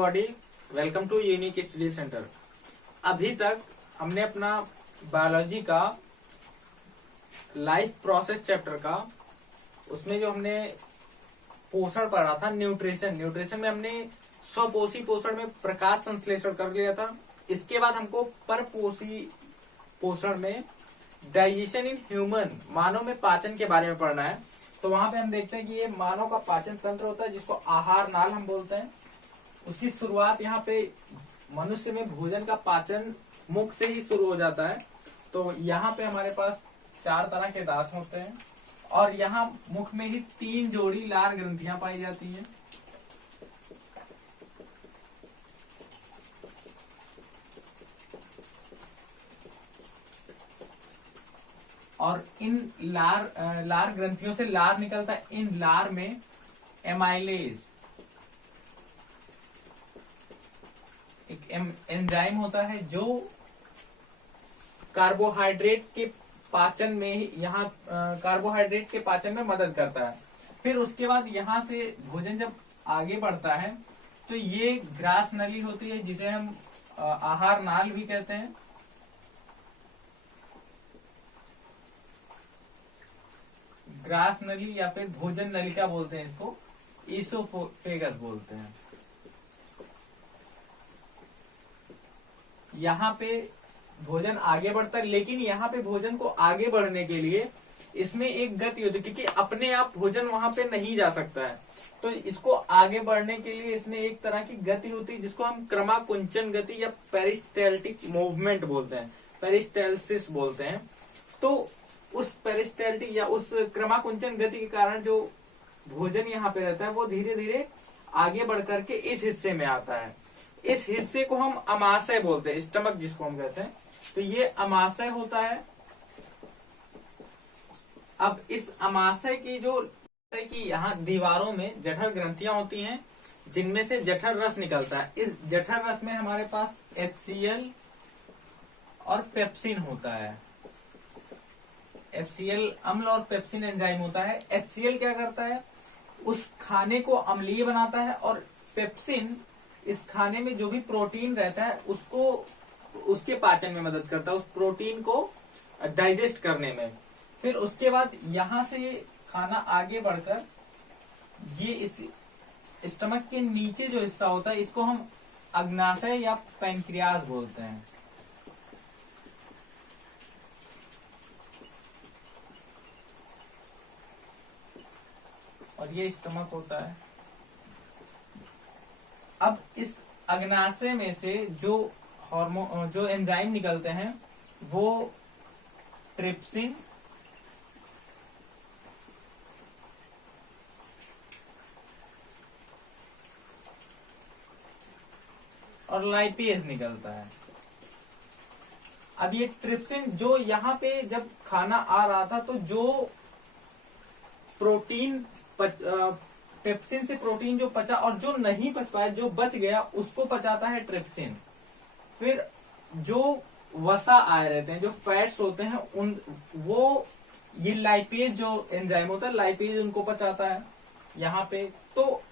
Everybody, welcome to unique study centre. अभी तक हमने अपना बायोलॉजी का लाइफ प्रोसेस चैप्टर का उसमें जो हमने पोषण पढ़ा था, न्यूट्रिशन में हमने स्वपोषी पोषण में प्रकाश संश्लेषण कर लिया था। इसके बाद हमको परपोषी पोषण में डाइजेशन इन ह्यूमन, मानव में पाचन के बारे में पढ़ना है। तो वहां पे हम देखते हैं कि ये मानव का पाचन तंत्र होता है जिसको आहार नाल हम बोलते हैं। उसकी शुरुआत यहाँ पे मनुष्य में भोजन का पाचन मुख से ही शुरू हो जाता है। तो यहाँ पे हमारे पास 4 तरह के दांत होते हैं और यहाँ मुख में ही 3 जोड़ी लार ग्रंथियां पाई जाती हैं। और इन लार ग्रंथियों से लार निकलता है। इन लार में एमाइलेज एक एंजाइम होता है जो कार्बोहाइड्रेट के पाचन में कार्बोहाइड्रेट के पाचन में मदद करता है। फिर उसके बाद यहाँ से भोजन जब आगे बढ़ता है तो ये ग्रास नली होती है जिसे हम आहार नाल भी कहते हैं। ग्रास नली या फिर भोजन नलिका बोलते हैं, इसको ईसोफेगस बोलते हैं। यहाँ पे भोजन आगे बढ़ता है, लेकिन यहाँ पे भोजन को आगे बढ़ने के लिए इसमें एक गति होती है, क्योंकि अपने आप भोजन वहां पे नहीं जा सकता है। तो इसको आगे बढ़ने के लिए इसमें एक तरह की गति होती है जिसको हम क्रमाकुंचन गति या पेरिस्टाल्टिक मूवमेंट बोलते हैं, पेरिस्टाल्सिस बोलते हैं। तो उस पेरिस्टाल्टिक या उस क्रमाकुंचन गति के कारण जो भोजन यहाँ पे रहता है वो धीरे धीरे आगे बढ़ करके इस हिस्से में आता है। इस हिस्से को हम अमाशय बोलते हैं, स्टमक जिसको हम कहते हैं। तो ये अमाशय होता है। अब इस अमाशय की यहाँ दीवारों में जठर ग्रंथियां होती हैं जिनमें से जठर रस निकलता है। इस जठर रस में हमारे पास HCl और पेप्सिन होता है। HCl अम्ल और पेप्सिन एंजाइम होता है। HCl क्या करता है, उस खाने को अम्लीय बनाता है और पेप्सिन इस खाने में जो भी प्रोटीन रहता है उसको उसके पाचन में मदद करता है, उस प्रोटीन को डाइजेस्ट करने में। फिर उसके बाद यहाँ से खाना आगे बढ़कर ये इस स्टमक के नीचे जो हिस्सा होता है इसको हम अग्नाशय या पैंक्रियाज बोलते हैं। और ये स्टमक होता है। अब इस अग्नाशय में से जो एंजाइम निकलते हैं वो ट्रिप्सिन, और लाइपेज निकलता है। अब ये ट्रिप्सिन जो यहाँ पे जब खाना आ रहा था तो जो प्रोटीन पेप्सिन से प्रोटीन जो पचा और जो नहीं पच पाया, जो बच गया, उसको पचाता है ट्रिप्सिन। फिर जो वसा आए रहते हैं, जो फैट्स होते हैं, ये लाइपेज जो एंजाइम होता है, लाइपेज उनको पचाता है यहाँ पे। तो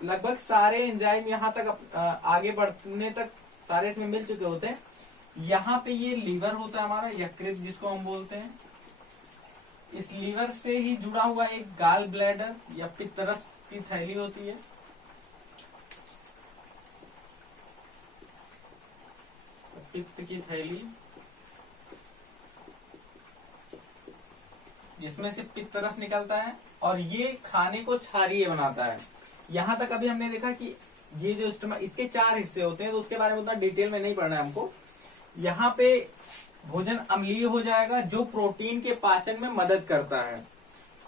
लगभग सारे एंजाइम यहाँ तक आगे बढ़ने तक सारे इसमें मिल चुके होते हैं। यहाँ पे ये लीवर होता है हमारा, यकृत जिसको हम बोलते हैं। इस लीवर से ही जुड़ा हुआ एक गाल ब्लैडर या पित्तरस की थैली होती है। पित्त की थैली जिसमें से पित्तरस निकलता है और ये खाने को क्षारीय बनाता है। यहाँ तक अभी हमने देखा कि ये जो स्टमक, इसके 4 हिस्से होते हैं, तो उसके बारे में उतना डिटेल में नहीं पढ़ना है हमको। यहाँ पे भोजन अम्लीय हो जाएगा जो प्रोटीन के पाचन में मदद करता है।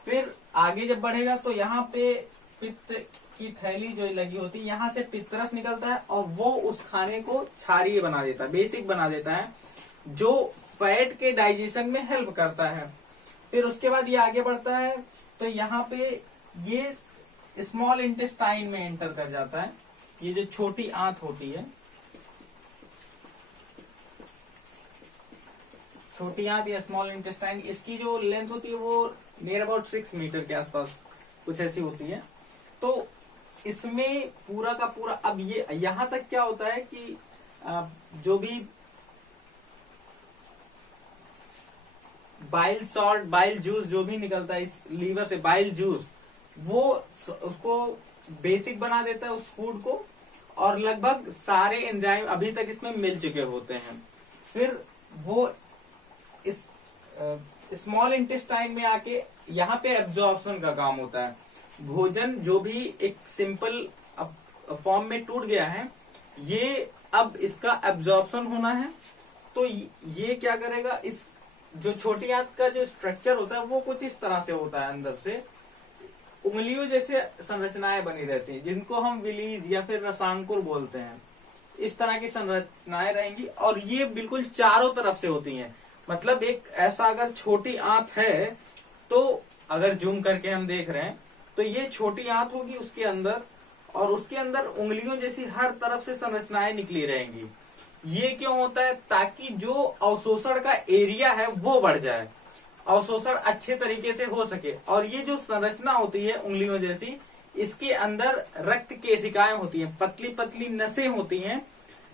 फिर आगे जब बढ़ेगा तो यहाँ पे पित्त की थैली जो लगी होती है, यहाँ से पित्तरस निकलता है और वो उस खाने को क्षारीय बना देता है, बेसिक बना देता है, जो फैट के डाइजेशन में हेल्प करता है। फिर उसके बाद ये आगे बढ़ता है तो यहाँ पे ये स्मॉल इंटेस्टाइन में एंटर कर जाता है। ये जो छोटी आंत होती है, छोटी आंत या स्मॉल इंटेस्टाइन, इसकी जो लेंथ होती है वो नियर अबाउट 6 मीटर के आसपास कुछ ऐसी होती है। तो इसमें पूरा का पूरा, अब ये यहां तक क्या होता है कि जो भी बाइल सॉल्ट, बाइल जूस जो भी निकलता है इस लीवर से, बाइल जूस, वो उसको बेसिक बना देता है उस फूड को, और लगभग सारे एंजाइम अभी तक इसमें मिल चुके होते हैं। फिर वो इस स्मॉल इंटेस्टाइन में आके यहाँ पे एब्जॉर्प्शन का काम होता है। भोजन जो भी एक सिंपल फॉर्म में टूट गया है, ये अब इसका एब्जॉर्प्शन होना है। तो ये क्या करेगा, इस जो छोटी आंत का जो स्ट्रक्चर होता है वो कुछ इस तरह से होता है, अंदर से उंगलियों जैसे संरचनाएं बनी रहती हैं, जिनको हम विलीज या फिर रसांकुर बोलते हैं। इस तरह की संरचनाएं रहेंगी, और ये बिल्कुल चारों तरफ से होती हैं। मतलब एक ऐसा अगर छोटी आंत है, तो अगर जूम करके हम देख रहे हैं तो ये छोटी आंत होगी उसके अंदर, और उसके अंदर उंगलियों जैसी हर तरफ से संरचनाएं निकली रहेंगी। ये क्यों होता है, ताकि जो अवशोषण का एरिया है वो बढ़ जाए, अवशोषण अच्छे तरीके से हो सके। और ये जो संरचना होती है उंगलियों जैसी, इसके अंदर रक्त केशिकाएं होती हैं, पतली पतली नसें होती हैं,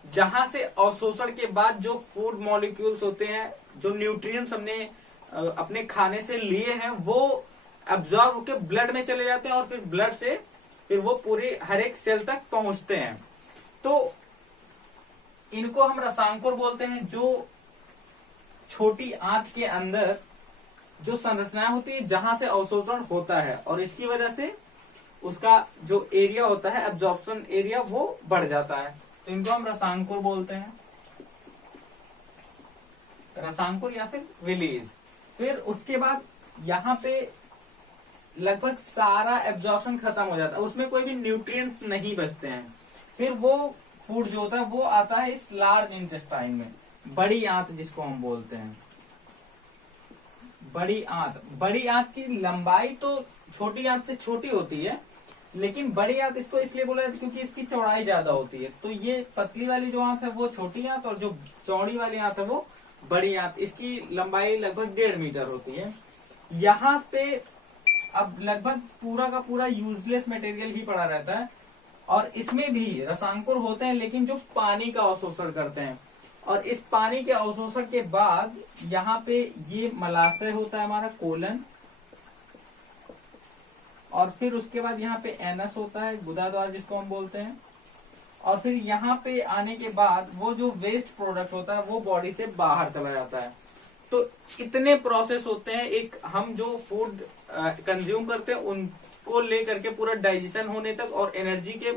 जहां से अवशोषण के बाद जो फूड मॉलिक्यूल्स होते हैं, जो न्यूट्रिएंट्स हमने अपने खाने से लिए हैं, वो एब्जॉर्ब होकर ब्लड में चले जाते हैं, और फिर ब्लड से फिर वो पूरे हर एक सेल तक पहुंचते हैं। तो इनको हम रसांकुर बोलते हैं। जो छोटी आंत के अंदर जो संरचनाएं होती है जहां से अवशोषण होता है, और इसकी वजह से उसका जो एरिया होता है, एब्जॉर्प्शन एरिया, वो बढ़ जाता है। तो इनको हम रसांकुर बोलते हैं, रसांकुर या फिर विलीज। फिर उसके बाद यहाँ पे लगभग सारा एब्जॉर्प्शन खत्म हो जाता है, उसमें कोई भी न्यूट्रिएंट्स नहीं बचते हैं। फिर वो फूड जो होता है वो आता है इस लार्ज इंटेस्टाइन में, बड़ी आंत जिसको हम बोलते हैं। बड़ी आंत की लंबाई तो छोटी आंत से छोटी होती है, लेकिन बड़ी आंत इसको इसलिए बोला जाता है क्योंकि इसकी चौड़ाई ज्यादा होती है। तो ये पतली वाली जो आंत है वो छोटी आंत, और जो चौड़ी वाली आंत है वो बड़ी आंत। इसकी लंबाई लगभग 1.5 मीटर होती है। यहाँ पे अब लगभग पूरा का पूरा यूजलेस मटेरियल ही पड़ा रहता है, और इसमें भी रसांकुर होते हैं, लेकिन जो पानी का अवशोषण करते हैं। और इस पानी के अवशोषण के बाद यहाँ पे ये मलाशय होता है हमारा, कोलन, और फिर उसके बाद यहाँ पे एनस होता है, गुदाद्वार जिसको हम बोलते हैं। और फिर यहाँ पे आने के बाद वो जो वेस्ट प्रोडक्ट होता है वो बॉडी से बाहर चला जाता है। तो इतने प्रोसेस होते हैं, एक हम जो फूड कंज्यूम करते हैं उनको लेकर के पूरा डाइजेशन होने तक, और एनर्जी के,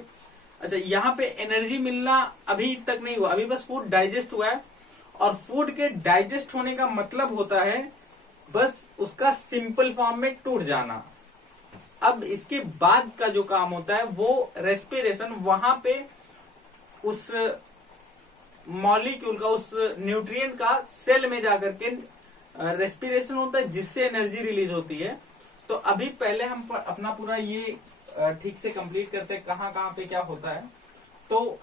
अच्छा यहाँ पे एनर्जी मिलना अभी तक नहीं हुआ, अभी बस फूड डाइजेस्ट हुआ है। और फूड के डाइजेस्ट होने का मतलब होता है बस उसका सिंपल फॉर्म में टूट जाना। अब इसके बाद का जो काम होता है वो रेस्पिरेशन, वहां पे उस मॉलिक्यूल का, उस न्यूट्रिएंट का सेल में जाकर के रेस्पिरेशन होता है, जिससे एनर्जी रिलीज होती है। तो अभी पहले हम अपना पूरा ये ठीक से कंप्लीट करते हैं, कहाँ कहाँ पे क्या होता है। तो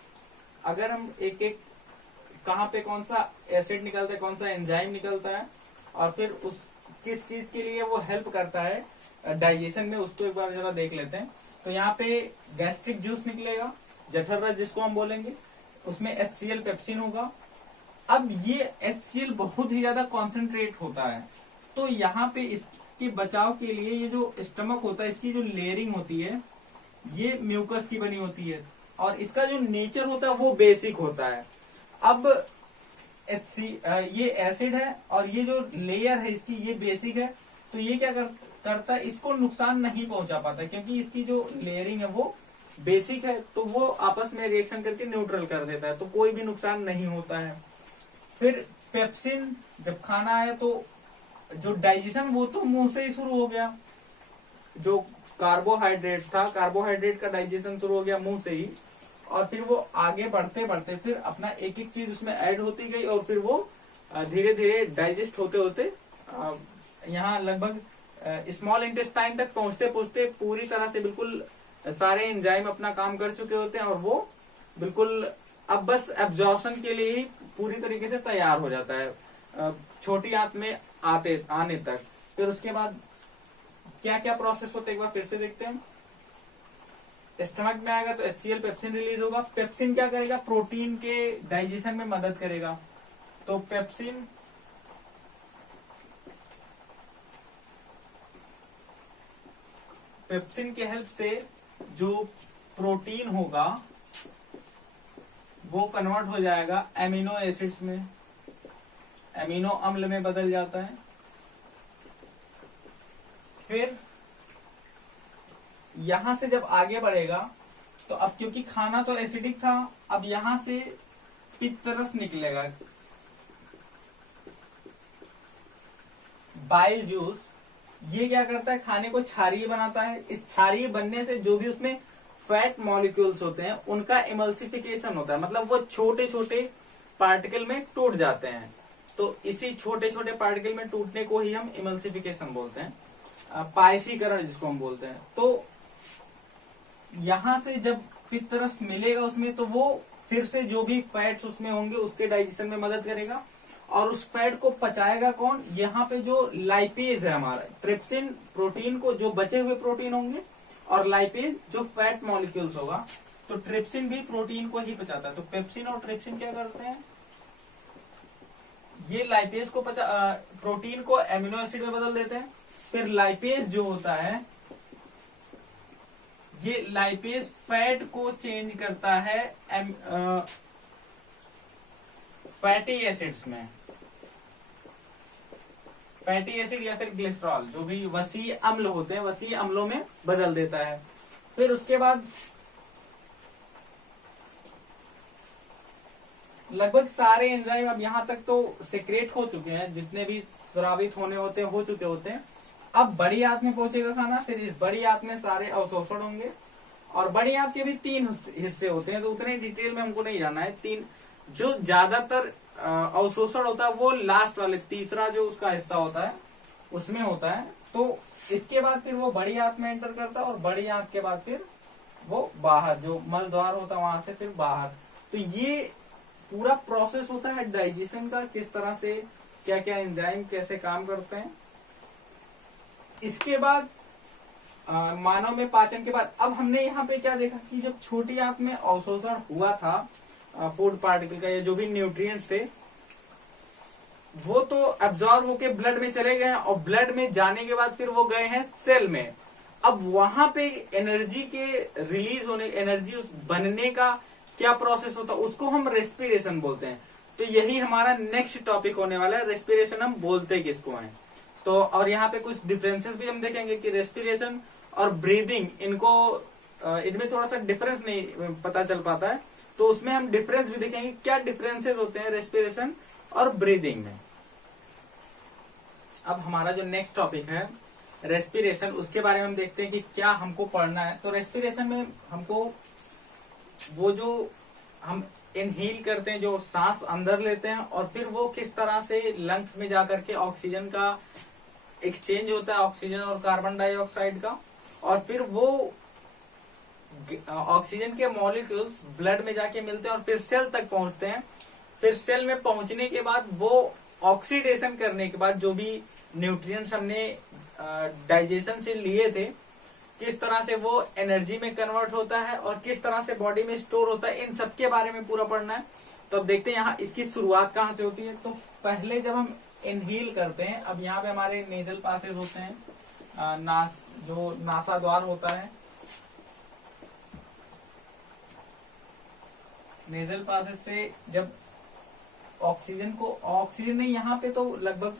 अगर हम एक एक कहाँ पे कौन सा एसिड निकलता है, कौन सा एंजाइम निकलता है, और फिर उस किस चीज के लिए वो हेल्प करता है डाइजेशन में, उसको एक बार जरा देख लेते हैं। तो यहाँ पे गैस्ट्रिक जूस निकलेगा, जठर रस जिसको हम बोलेंगे, उसमें HCl पेप्सिन होगा। अब ये HCl बहुत ही ज्यादा कॉन्सेंट्रेट होता है, तो यहाँ पे इसके बचाव के लिए ये जो स्टमक होता है, इसकी जो लेयरिंग होती है ये म्यूकस की बनी होती है, और इसका जो नेचर होता है वो बेसिक होता है। अब ये एसिड है, और ये जो लेयर है इसकी ये बेसिक है। तो ये क्या करता है, इसको नुकसान नहीं पहुंचा पाता, क्योंकि इसकी जो लेयरिंग है वो बेसिक है। तो वो आपस में रिएक्शन करके न्यूट्रल कर देता है, तो कोई भी नुकसान नहीं होता है। फिर पेप्सिन, जब खाना है तो जो डाइजेशन वो तो मुंह से ही शुरू हो गया, जो कार्बोहाइड्रेट था, कार्बोहाइड्रेट का डाइजेशन शुरू हो गया मुंह से ही, और फिर वो आगे बढ़ते बढ़ते फिर अपना एक एक चीज उसमें ऐड होती गई, और फिर वो धीरे धीरे डाइजेस्ट होते होते यहाँ लगभग स्मॉल इंटेस्टाइन तक पहुंचते पहुंचते पूरी तरह से बिल्कुल सारे एंजाइम अपना काम कर चुके होते हैं, और वो बिल्कुल अब बस एब्जॉर्प्शन के लिए ही पूरी तरीके से तैयार हो जाता है छोटी आंत में आने तक। फिर उसके बाद क्या क्या प्रोसेस होते हैं एक बार फिर से देखते हैं। स्टमक में आएगा तो HCl पेप्सिन रिलीज होगा। पेप्सिन क्या करेगा, प्रोटीन के डाइजेशन में मदद करेगा। तो पेप्सिन की हेल्प से जो प्रोटीन होगा वो कन्वर्ट हो जाएगा एमिनो एसिड्स में, एमिनो अम्ल में बदल जाता है। फिर यहां से जब आगे बढ़ेगा तो अब क्योंकि खाना तो एसिडिक था, अब यहां से पित्त रस निकलेगा, बाइल जूस। ये क्या करता है, खाने को क्षारीय बनाता है। इस क्षारीय बनने से जो भी उसमें फैट मॉलिक्यूल्स होते हैं उनका इमल्सिफिकेशन होता है, मतलब वो छोटे छोटे पार्टिकल में टूट जाते हैं। तो इसी छोटे छोटे पार्टिकल में टूटने को ही हम इमल्सिफिकेशन बोलते हैं, पायसीकरण जिसको हम बोलते हैं। तो यहां से जब पित्तरस मिलेगा उसमें, तो वो फिर से जो भी फैट्स उसमें होंगे उसके डाइजेशन में मदद करेगा। और उस फैट को पचाएगा कौन, यहाँ पे जो लाइपेज है हमारा, ट्रिप्सिन प्रोटीन को, जो बचे हुए प्रोटीन होंगे, और लाइपेज जो फैट मॉलिक्यूल्स होगा। तो ट्रिप्सिन भी प्रोटीन को ही पचाता है। तो पेप्सिन और ट्रिप्सिन क्या करते हैं, ये लाइपेज को प्रोटीन को एमिनो एसिड में बदल देते हैं। फिर लाइपेज जो होता है, ये लाइपेज फैट को चेंज करता है फैटी एसिड्स में, फैटी एसिड या फिर ग्लिसरॉल, जो भी वसीय अम्ल होते हैं, वसीय अम्लों में बदल देता है। फिर उसके बाद लगभग सारे एंजाइम अब यहाँ तक तो सेक्रेट हो चुके हैं, जितने भी स्रावित होने होते हैं हो चुके होते हैं। अब बड़ी आंत में पहुंचेगा खाना, फिर इस बड़ी आंत में सारे अवशोषण होंगे। और बड़ी आंत के भी 3 हिस्से होते हैं, तो उतने डिटेल में हमको नहीं जाना है। 3 जो ज्यादातर अवशोषण होता है वो लास्ट वाले, तीसरा जो उसका हिस्सा होता है उसमें होता है। तो इसके बाद फिर वो बड़ी आंत में एंटर करता है, और बड़ी आंत के बाद फिर वो बाहर, जो मल द्वार होता है वहां से फिर बाहर। तो ये पूरा प्रोसेस होता है डाइजेशन का, किस तरह से क्या क्या एंजाइम कैसे काम करते हैं। इसके बाद मानव में पाचन के बाद अब हमने यहाँ पे क्या देखा कि जब छोटी आंत में अवशोषण हुआ था फूड पार्टिकल का, या जो भी न्यूट्रिएंट्स थे, वो तो एब्जॉर्ब होके ब्लड में चले गए हैं, और ब्लड में जाने के बाद फिर वो गए हैं सेल में। अब वहां पे एनर्जी के रिलीज होने, एनर्जी उस बनने का क्या प्रोसेस होता है, उसको हम रेस्पिरेशन बोलते हैं। तो यही हमारा नेक्स्ट टॉपिक होने वाला है, रेस्पिरेशन हम बोलते किसको हैं। तो और यहाँ पे कुछ डिफरेंसेस भी हम देखेंगे कि रेस्पिरेशन और ब्रीदिंग, इनमें थोड़ा सा डिफरेंस नहीं पता चल पाता है, तो उसमें हम डिफरेंस भी देखेंगे, क्या डिफरेंसेस होते हैं रेस्पिरेशन और ब्रीदिंग में। अब हमारा जो नेक्स्ट टॉपिक है रेस्पिरेशन, उसके बारे में हम देखते हैं कि क्या हमको पढ़ना है। तो रेस्पिरेशन में हमको वो जो हम इनहेल करते हैं, जो सांस अंदर लेते हैं, और फिर वो किस तरह से लंग्स में जाकर के ऑक्सीजन का एक्सचेंज होता है, ऑक्सीजन और कार्बन डाइऑक्साइड का, और फिर वो ऑक्सीजन के मॉलिक्यूल्स ब्लड में जाके मिलते हैं और फिर सेल तक पहुंचते हैं। फिर सेल में पहुंचने के बाद वो ऑक्सीडेशन करने के बाद जो भी न्यूट्रिएंट्स हमने डाइजेशन से लिए थे, किस तरह से वो एनर्जी में कन्वर्ट होता है और किस तरह से बॉडी में स्टोर होता है, इन सब के बारे में पूरा पढ़ना है। तो अब देखते हैं यहाँ इसकी शुरुआत कहाँ से होती है। तो पहले जब हम इनहेल करते हैं, अब यहाँ पे हमारे नेजल पासेज होते हैं, जो नासा द्वार होता है, नेजल पासेज से जब ऑक्सीजन नहीं, यहाँ पे तो लगभग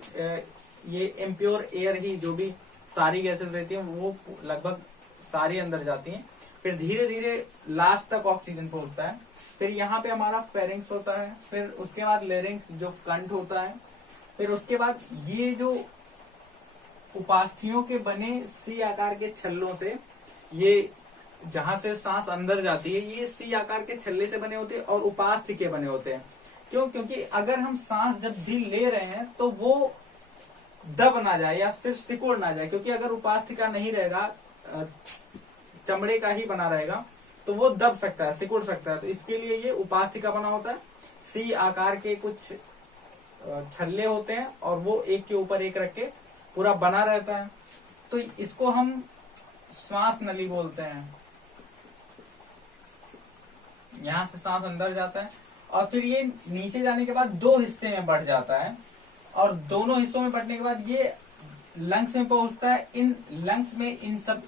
ये इम्प्योर एयर ही, जो भी सारी गैसेस रहती हैं वो लगभग सारी अंदर जाती हैं। फिर धीरे धीरे लास्ट तक ऑक्सीजन पहुंचता है। फिर यहाँ पे हमारा फेरिंक्स होता है, फिर उसके बाद लेरिंक्स जो कंठ होता है, फिर उसके बाद ये जो उपास्थियों के बने सी आकार के छल्लों से, ये जहां से सांस अंदर जाती है, ये सी आकार के छल्ले से बने होते हैं और उपास्थि के बने होते हैं। क्यों? क्योंकि अगर हम सांस जब भी ले रहे हैं तो वो दब ना जाए या फिर सिकुड़ ना जाए, क्योंकि अगर उपास्थि का नहीं रहेगा, चमड़े का ही बना रहेगा, तो वो दब सकता है, सिकुड़ सकता है। तो इसके लिए ये उपास्थि का बना होता है। सी आकार के कुछ छल्ले होते हैं और वो एक के ऊपर एक रख के पूरा बना रहता है। तो इसको हम श्वास नली बोलते हैं। यहाँ से सांस अंदर जाता है और फिर ये नीचे जाने के बाद दो हिस्से में बढ़ जाता है, और दोनों हिस्सों में बढ़ने के बाद ये लंग्स में पहुंचता है। इन लंग्स में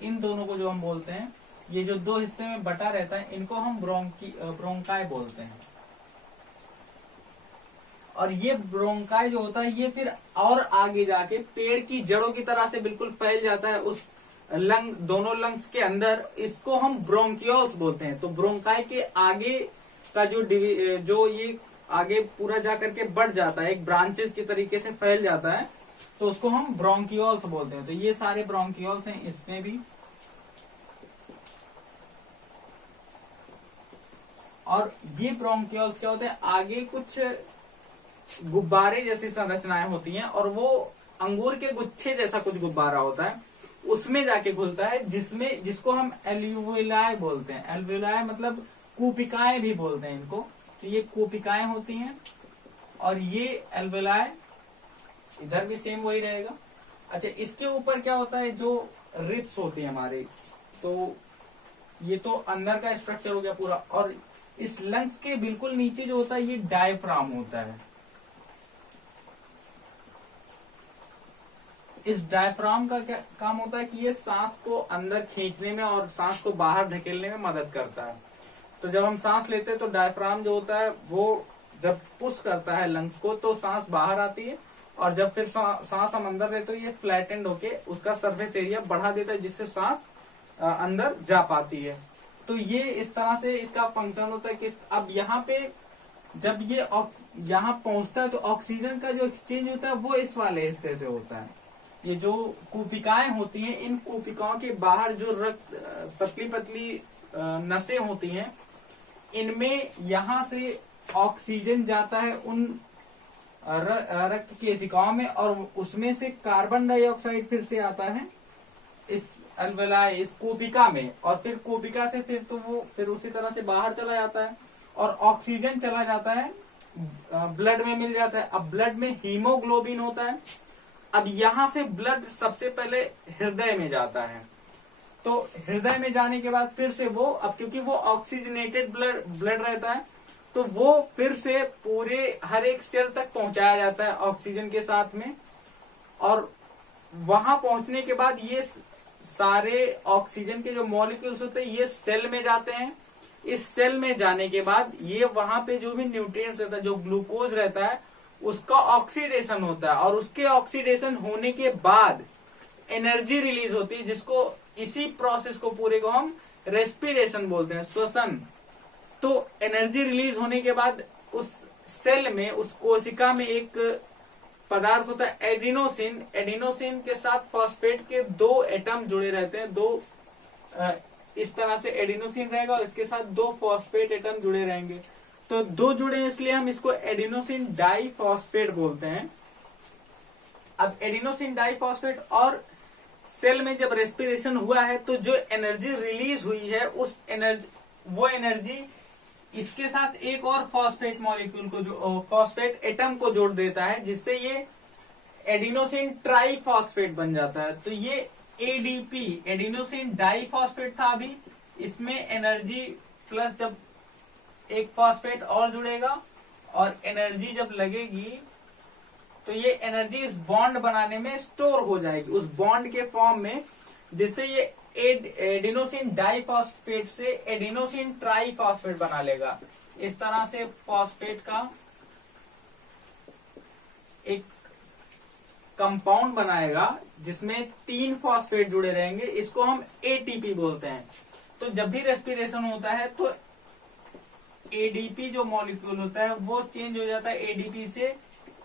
इन दोनों को जो हम बोलते हैं, ये जो दो हिस्से में बटा रहता है, इनको हम ब्रोंकाई बोलते हैं। और ये ब्रोंकाई जो होता है ये फिर और आगे जाके पेड़ की जड़ों की तरह से बिल्कुल फैल जाता है उस दोनों लंग्स के अंदर। इसको हम ब्रोंकियोल्स बोलते हैं। तो ब्रोंकाई के आगे का जो ये आगे पूरा जा करके बढ़ जाता है, एक ब्रांचेस की तरीके से फैल जाता है, तो उसको हम ब्रोंकियोल्स बोलते हैं। तो ये सारे ब्रोंकियोल्स हैं इसमें भी। और ये ब्रोंकियोल्स क्या होते हैं, आगे कुछ गुब्बारे जैसी संरचनाएं होती हैं, और वो अंगूर के गुच्छे जैसा कुछ गुब्बारा होता है, उसमें जाके खुलता है, जिसको हम एल्वियोलाई बोलते हैं। एल्वियोलाई मतलब कूपिकाएं भी बोलते हैं इनको। तो ये कूपिकाएं होती हैं, और ये एल्वियोलाई इधर भी सेम वही रहेगा। अच्छा, इसके ऊपर क्या होता है, जो रिब्स होती है हमारे, तो ये तो अंदर का स्ट्रक्चर हो गया पूरा। और इस लंग्स के बिल्कुल नीचे जो होता है ये डायफ्राम होता है। इस डायफ्राम का क्या काम होता है कि ये सांस को अंदर खींचने में और सांस को बाहर ढकेलने में मदद करता है। तो जब हम सांस लेते हैं तो डायफ्राम जो होता है वो जब पुश करता है लंग्स को, तो सांस बाहर आती है, और जब फिर सांस हम अंदर लेते हैं तो ये फ्लैटेंड होके उसका सरफेस एरिया बढ़ा देता है, जिससे सांस अंदर जा पाती है। तो ये इस तरह से इसका फंक्शन होता है कि अब यहाँ पे जब ये यहाँ पहुंचता है तो ऑक्सीजन का जो एक्सचेंज होता है वो इस वाले हिस्से से होता है। ये जो कूपिकाएं होती हैं, इन कूपिकाओं के बाहर जो रक्त पतली पतली नसें होती हैं, इनमें यहाँ से ऑक्सीजन जाता है उन रक्त केशिकाओं में, और उसमें से कार्बन डाइऑक्साइड फिर से आता है इस एल्वेलाई, इस कूपिका में, और फिर कूपिका से फिर उसी तरह से बाहर चला जाता है, और ऑक्सीजन चला जाता है ब्लड में मिल जाता है। अब ब्लड में हीमोग्लोबिन होता है। अब यहां से ब्लड सबसे पहले हृदय में जाता है। तो हृदय में जाने के बाद फिर से वो, अब क्योंकि वो ऑक्सीजनेटेड ब्लड रहता है, तो वो फिर से पूरे हर एक सेल तक पहुंचाया जाता है ऑक्सीजन के साथ में। और वहां पहुंचने के बाद ये सारे ऑक्सीजन के जो मॉलिक्यूल्स होते हैं ये सेल में जाते हैं। इस सेल में जाने के बाद ये वहां पे जो भी न्यूट्रिएंट्स रहता है, जो ग्लूकोज रहता है, उसका ऑक्सीडेशन होता है, और उसके ऑक्सीडेशन होने के बाद एनर्जी रिलीज होती है, जिसको इसी प्रोसेस को पूरे को हम रेस्पिरेशन बोलते हैं, श्वसन। तो एनर्जी रिलीज होने के बाद उस सेल में, उस कोशिका में एक पदार्थ होता है एडिनोसिन। एडिनोसिन के साथ फॉस्फेट के दो एटम जुड़े रहते हैं, दो इस तरह से एडिनोसिन रहेगा और इसके साथ दो फॉस्फेट एटम जुड़े रहेंगे। तो दो जुड़े हैं इसलिए हम इसको एडिनोसिन डाइफॉस्फेट बोलते हैं। अब एडिनोसिन डाइफॉस्फेट और सेल में जब रेस्पिरेशन हुआ है तो जो एनर्जी रिलीज हुई है वो एनर्जी इसके साथ एक और फॉस्फेट मॉलिक्यूल को, जो फॉस्फेट एटम को जोड़ देता है, जिससे ये एडिनोसिन ट्राइफॉस्फेट बन जाता है। तो ये एडीपी, एडिनोसिन डाइफॉस्फेट था अभी, इसमें एनर्जी प्लस जब एक फॉस्फेट और जुड़ेगा और एनर्जी जब लगेगी तो ये एनर्जी इस बॉन्ड बनाने में स्टोर हो जाएगी उस बॉन्ड के फॉर्म में, जिससे ये एडिनोसिन डाइफॉस्फेट से एडिनोसिन ट्राइफॉस्फेट बना लेगा। इस तरह से फॉस्फेट का एक कंपाउंड बनाएगा जिसमें 3 फॉस्फेट जुड़े रहेंगे, इसको हम एटीपी बोलते हैं। तो जब भी रेस्पिरेशन होता है तो एडीपी जो मॉलिक्यूल होता है वो चेंज हो जाता है एडीपी से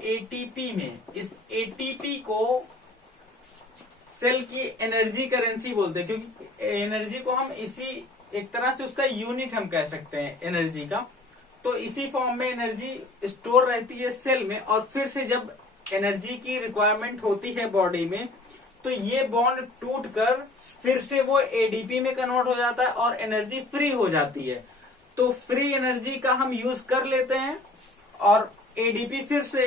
एटीपी में। इस एटीपी को सेल की एनर्जी करेंसी बोलते हैं, क्योंकि एनर्जी को हम इसी एक तरह से उसका यूनिट हम कह सकते हैं एनर्जी का। तो इसी फॉर्म में एनर्जी स्टोर रहती है सेल में, और फिर से जब एनर्जी की रिक्वायरमेंट होती है बॉडी में तो ये बॉन्ड टूटकर फिर से वो एडीपी में कन्वर्ट हो जाता है और एनर्जी फ्री हो जाती है। तो फ्री एनर्जी का हम यूज कर लेते हैं और एडीपी फिर से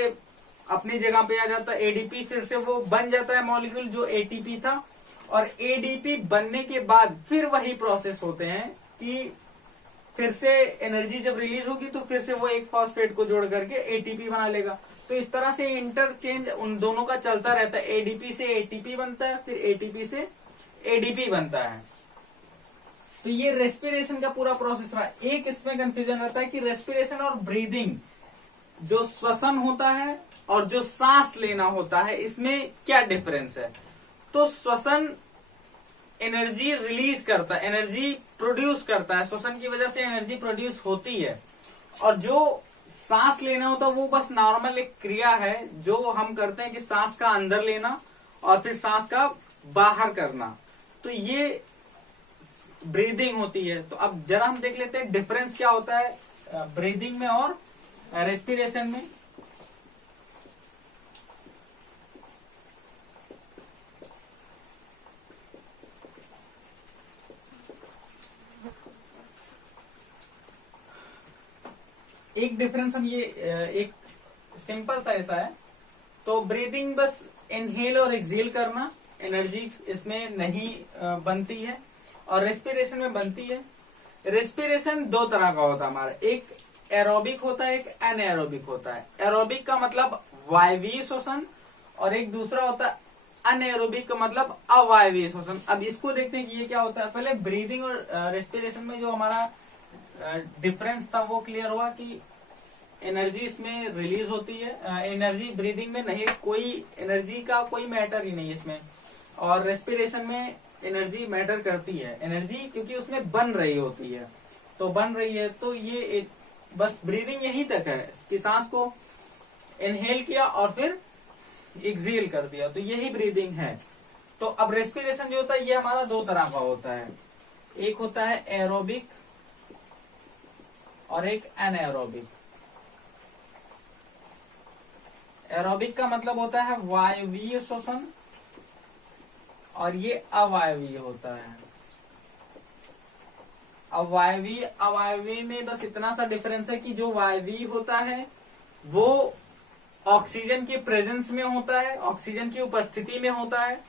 अपनी जगह पे आ जाता है। एडीपी फिर से वो बन जाता है मॉलिक्यूल जो एटीपी था, और एडीपी बनने के बाद फिर वही प्रोसेस होते हैं कि फिर से एनर्जी जब रिलीज होगी तो फिर से वो एक फॉस्फेट को जोड़ करके एटीपी बना लेगा। तो इस तरह से इंटरचेंज उन दोनों का चलता रहता है। एडीपी से एटीपी बनता है, फिर एटीपी से एडीपी बनता है। तो ये रेस्पिरेशन का पूरा प्रोसेस रहा। एक इसमें कंफ्यूजन रहता है कि रेस्पिरेशन और ब्रीदिंग, जो श्वसन होता है और जो सांस लेना होता है, इसमें क्या डिफरेंस है। तो श्वसन एनर्जी रिलीज करता है, एनर्जी प्रोड्यूस करता है, श्वसन की वजह से एनर्जी प्रोड्यूस होती है। और जो सांस लेना होता है वो बस नॉर्मल एक क्रिया है जो हम करते हैं कि सांस का अंदर लेना और फिर सांस का बाहर करना। तो ये ब्रीदिंग होती है। तो अब जरा हम देख लेते हैं डिफरेंस क्या होता है ब्रीदिंग में और रेस्पिरेशन में। एक डिफरेंस हम ये एक सिंपल सा ऐसा है। तो ब्रीदिंग बस इनहेल और एक्सेल करना, एनर्जी इसमें नहीं बनती है। और रेस्पिरेशन में बनती है। रेस्पिरेशन दो तरह का होता है हमारा, एक एरोबिक होता है, एक अनएरोबिक होता है। एरोबिक का मतलब वायवीय श्वसन और एक दूसरा होता है अनएरोबिक का मतलब अवायवीय श्वसन। अब इसको देखते हैं कि ये क्या होता है। पहले ब्रीदिंग और रेस्पिरेशन में जो हमारा डिफरेंस था वो क्लियर हुआ कि एनर्जी इसमें रिलीज होती है, एनर्जी ब्रीदिंग में नहीं, कोई एनर्जी का कोई मैटर ही नहीं इसमें। और रेस्पिरेशन में एनर्जी मैटर करती है, एनर्जी क्योंकि उसमें बन रही होती है। तो बन रही है तो ये एक बस ब्रीदिंग यहीं तक है कि सांस को इनहेल किया और फिर एक्सेल कर दिया, तो यही ब्रीदिंग है। तो अब रेस्पिरेशन जो होता है ये हमारा दो तरह का होता है, एक होता है एरोबिक और एक अनएरोबिक। एरोबिक का मतलब होता है वायवीय श्वसन और ये अवायवीय होता है। अवायवीय अवायवीय में बस इतना सा डिफरेंस है कि जो वायवीय होता है वो ऑक्सीजन के प्रेजेंस में होता है, ऑक्सीजन की उपस्थिति में होता है।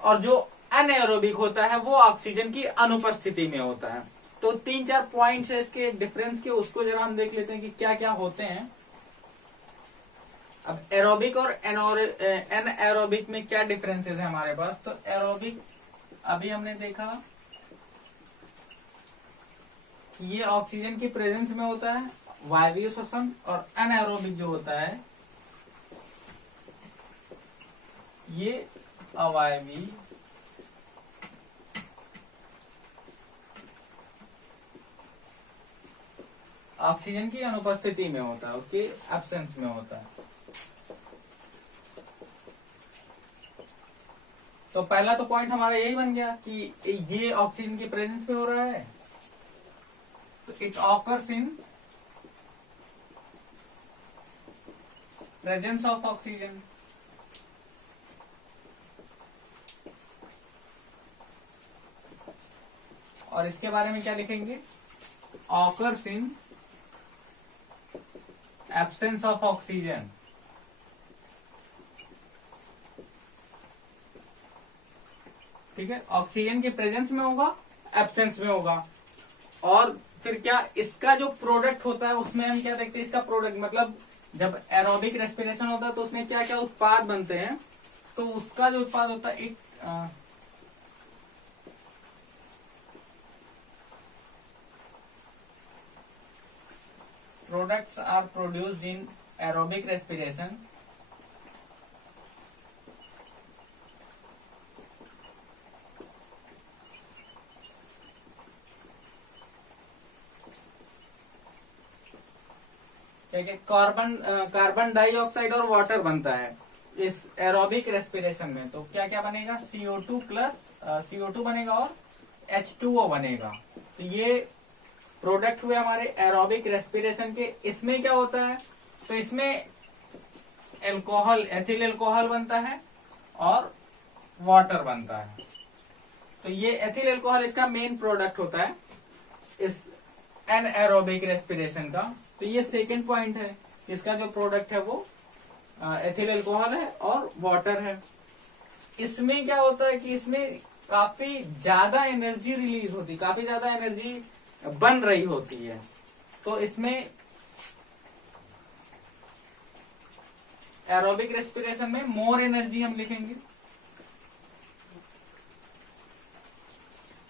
और जो अनएरोबिक होता है वो ऑक्सीजन की अनुपस्थिति में होता है। तो 3-4 पॉइंट्स है इसके डिफरेंस के, उसको जरा हम देख लेते हैं कि क्या क्या होते हैं। अब एरोबिक और एनएरोबिक में क्या डिफरेंसेस है हमारे पास। तो एरोबिक अभी हमने देखा कि ये ऑक्सीजन की प्रेजेंस में होता है, वायवीय श्वसन। और अनएरोबिक जो होता है ये अवायवीय ऑक्सीजन की अनुपस्थिति में होता है, उसकी एब्सेंस में होता है। तो पहला तो पॉइंट हमारा यही बन गया कि ये ऑक्सीजन की प्रेजेंस में हो रहा है, तो it occurs in presence of oxygen. और इसके बारे में क्या लिखेंगे, occurs in absence of oxygen. ठीक है, ऑक्सीजन के प्रेजेंस में होगा, एब्सेंस में होगा। और फिर क्या इसका जो प्रोडक्ट होता है उसमें हम क्या देखते हैं, इसका प्रोडक्ट मतलब जब एरोबिक रेस्पिरेशन होता है तो उसमें क्या क्या उत्पाद बनते हैं। तो उसका जो उत्पाद होता है it products are produced in aerobic respiration carbon dioxide और वाटर बनता है इस एरोबिक रेस्पिरेशन में। तो क्या क्या बनेगा, CO2 प्लस CO2 बनेगा और H2O बनेगा। तो ये प्रोडक्ट हुए हमारे एरोबिक रेस्पिरेशन के। इसमें क्या होता है, तो इसमें एल्कोहल, एथिल एल्कोहल बनता है और वाटर बनता है। तो ये एथिल एल्कोहल इसका मेन प्रोडक्ट होता है इस एनएरोबिक रेस्पिरेशन का। तो ये सेकंड पॉइंट है, इसका जो प्रोडक्ट है वो एथिल एल्कोहल है और वाटर है। इसमें क्या होता है कि इसमें काफी ज्यादा एनर्जी रिलीज होती है, काफी ज्यादा एनर्जी बन रही होती है। तो इसमें एरोबिक रेस्पिरेशन में मोर एनर्जी हम लिखेंगे,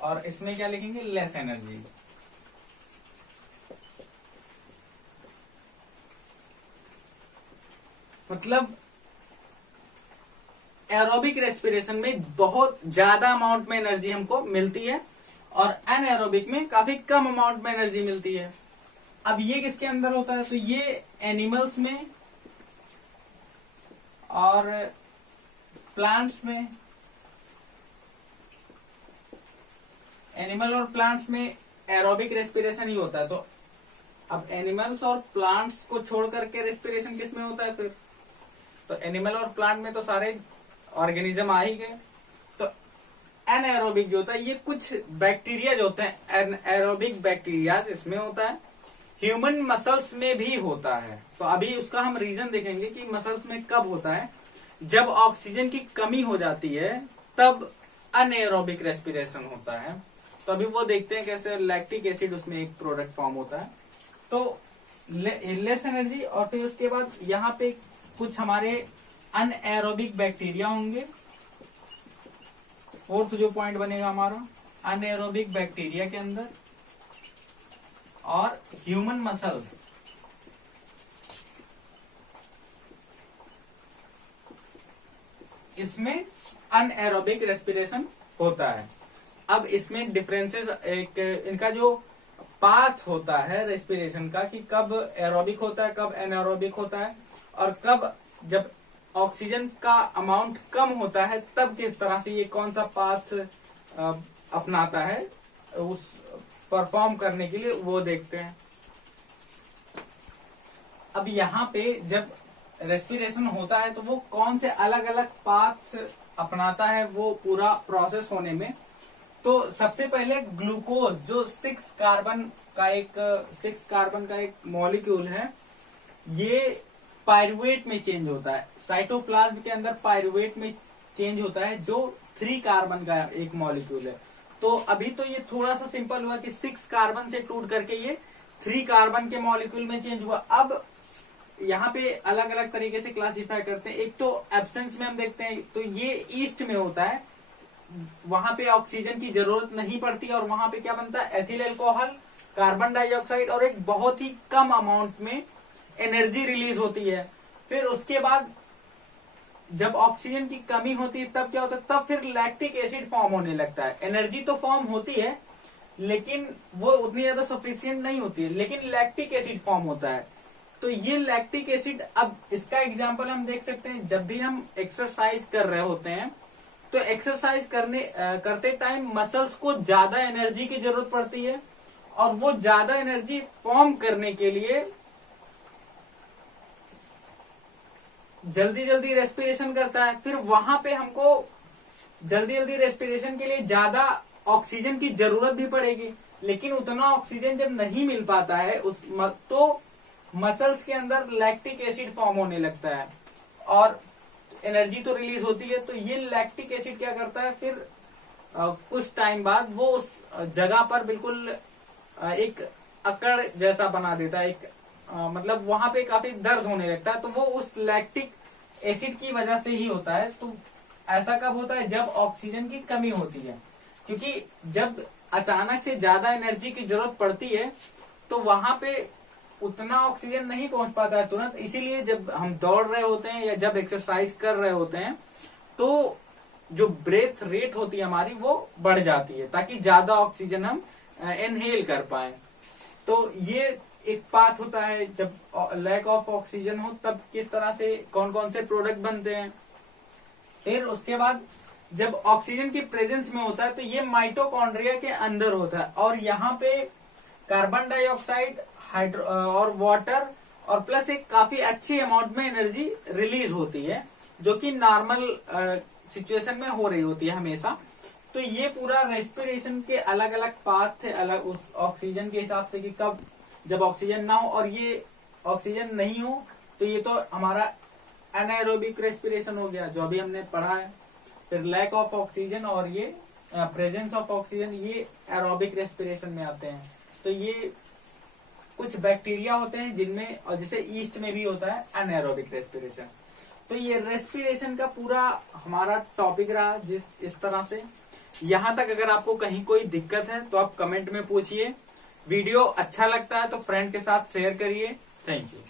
और इसमें क्या लिखेंगे, लेस एनर्जी। मतलब एरोबिक रेस्पिरेशन में बहुत ज्यादा अमाउंट में एनर्जी हमको मिलती है और अनएरोबिक में काफी कम अमाउंट में एनर्जी मिलती है। अब ये किसके अंदर होता है, तो ये एनिमल्स में और प्लांट्स में। एनिमल और प्लांट्स में एरोबिक रेस्पिरेशन ही होता है। तो अब एनिमल्स और प्लांट्स को छोड़ करके रेस्पिरेशन किस में होता है फिर, तो एनिमल और प्लांट में तो सारे ऑर्गेनिज्म आ ही गए। तो एनएरोबिक जो होता है ये कुछ बैक्टीरिया जो होते हैं, एनएरोबिक बैक्टीरिया इसमें होता है। ह्यूमन मसल्स में भी होता है। तो अभी उसका हम रीजन देखेंगे कि मसल्स में कब होता है, जब ऑक्सीजन की कमी हो जाती है तब अनएरोबिक रेस्पिरेशन होता है। तो अभी वो देखते हैं कैसे लैक्टिक एसिड उसमें एक प्रोडक्ट फॉर्म होता है। तो लेस एनर्जी, और फिर उसके बाद यहाँ पे कुछ हमारे अनएरोबिक बैक्टीरिया होंगे। फोर्थ जो पॉइंट बनेगा हमारा अनएरोबिक बैक्टीरिया के अंदर, और ह्यूमन मसल्स। इसमें अनएरोबिक रेस्पिरेशन होता है। अब इसमें डिफरेंसेस, एक इनका जो पाथ होता है रेस्पिरेशन का, कि कब एरोबिक होता है कब एनारोबिक होता है, और कब जब ऑक्सीजन का अमाउंट कम होता है तब किस तरह से ये कौन सा पाथ अपनाता है उस परफॉर्म करने के लिए, वो देखते हैं। अब यहाँ पे जब रेस्पिरेशन होता है तो वो कौन से अलग अलग पाथ अपनाता है वो पूरा प्रोसेस होने में। तो सबसे पहले ग्लूकोज जो 6 कार्बन का एक मॉलिक्यूल है, ये पायरुवेट में चेंज होता है। साइटोप्लाज्म के अंदर पायरुवेट में चेंज होता है जो 3 कार्बन का एक मॉलिक्यूल है। तो अभी तो ये थोड़ा सा सिंपल हुआ कि 6 कार्बन से टूट करके ये 3 कार्बन के मॉलिक्यूल में चेंज हुआ। अब यहाँ पे अलग अलग तरीके से क्लासिफाई करते हैं। एक तो एब्सेंस में हम देखते हैं, तो ये ईस्ट में होता है, वहां पे ऑक्सीजन की जरूरत नहीं पड़ती, और वहां पे क्या बनता है, एथिल अल्कोहल, कार्बन डाइऑक्साइड, और एक बहुत ही कम अमाउंट में एनर्जी रिलीज होती है। फिर उसके बाद जब ऑक्सीजन की कमी होती है तब क्या होता है, तब फिर लैक्टिक एसिड फॉर्म होने लगता है। एनर्जी तो फॉर्म होती है लेकिन वो उतनी ज्यादा सफिशिएंट नहीं होती है, लेकिन लैक्टिक एसिड फॉर्म होता है। तो ये लैक्टिक एसिड, अब इसका एग्जांपल हम देख सकते हैं, जब भी हम एक्सरसाइज कर रहे होते हैं तो एक्सरसाइज करते टाइम मसल्स को ज्यादा एनर्जी की जरूरत पड़ती है, और वो ज्यादा एनर्जी फॉर्म करने के लिए जल्दी जल्दी रेस्पिरेशन करता है। फिर वहां पे हमको जल्दी जल्दी रेस्पिरेशन के लिए ज्यादा ऑक्सीजन की जरूरत भी पड़ेगी, लेकिन उतना ऑक्सीजन जब नहीं मिल पाता है तो मसल्स के अंदर लैक्टिक एसिड फॉर्म होने लगता है और एनर्जी तो रिलीज होती है। तो ये लैक्टिक एसिड क्या करता है, फिर कुछ टाइम बाद वो उस जगह पर बिल्कुल एक अकड़ जैसा बना देता है, मतलब वहां पे काफी दर्द होने लगता है। तो वो उस लैक्टिक एसिड की वजह से ही होता है। तो ऐसा कब होता है, जब ऑक्सीजन की कमी होती है, क्योंकि जब अचानक से ज्यादा एनर्जी की जरूरत पड़ती है तो वहां पे उतना ऑक्सीजन नहीं पहुंच पाता है तुरंत। इसीलिए जब हम दौड़ रहे होते हैं या जब एक्सरसाइज कर रहे होते हैं तो जो ब्रेथ रेट होती है हमारी वो बढ़ जाती है, ताकि ज्यादा ऑक्सीजन हम इनहेल कर पाए। तो ये एक पाथ होता है, जब लैक ऑफ ऑक्सीजन हो तब किस तरह से कौन कौन से प्रोडक्ट बनते हैं। फिर उसके बाद जब ऑक्सीजन की प्रेजेंस में होता है तो ये माइटोकॉन्ड्रिया के अंदर होता है, और यहाँ पे कार्बन डाइऑक्साइड, हाइड्रो और वाटर और प्लस एक काफी अच्छी अमाउंट में एनर्जी रिलीज होती है, जो कि नॉर्मल सिचुएशन में हो रही होती है हमेशा। तो ये पूरा रेस्पिरेशन के अलग अलग पाथ थे, अलग उस ऑक्सीजन के हिसाब से, कि कब जब ऑक्सीजन ना हो और ये ऑक्सीजन नहीं हो तो ये तो हमारा एनाएरोबिक रेस्पिरेशन हो गया जो अभी हमने पढ़ा है। फिर लैक ऑफ ऑक्सीजन और ये प्रेजेंस ऑफ ऑक्सीजन, ये एरोबिक रेस्पिरेशन में आते हैं। तो ये कुछ बैक्टीरिया होते हैं जिनमें, और जैसे ईस्ट में भी होता है एनाएरोबिक रेस्पिरेशन। तो ये रेस्पिरेशन का पूरा हमारा टॉपिक रहा इस तरह से। यहां तक अगर आपको कहीं कोई दिक्कत है तो आप कमेंट में पूछिए। वीडियो अच्छा लगता है तो फ्रेंड के साथ शेयर करिए। Thank you.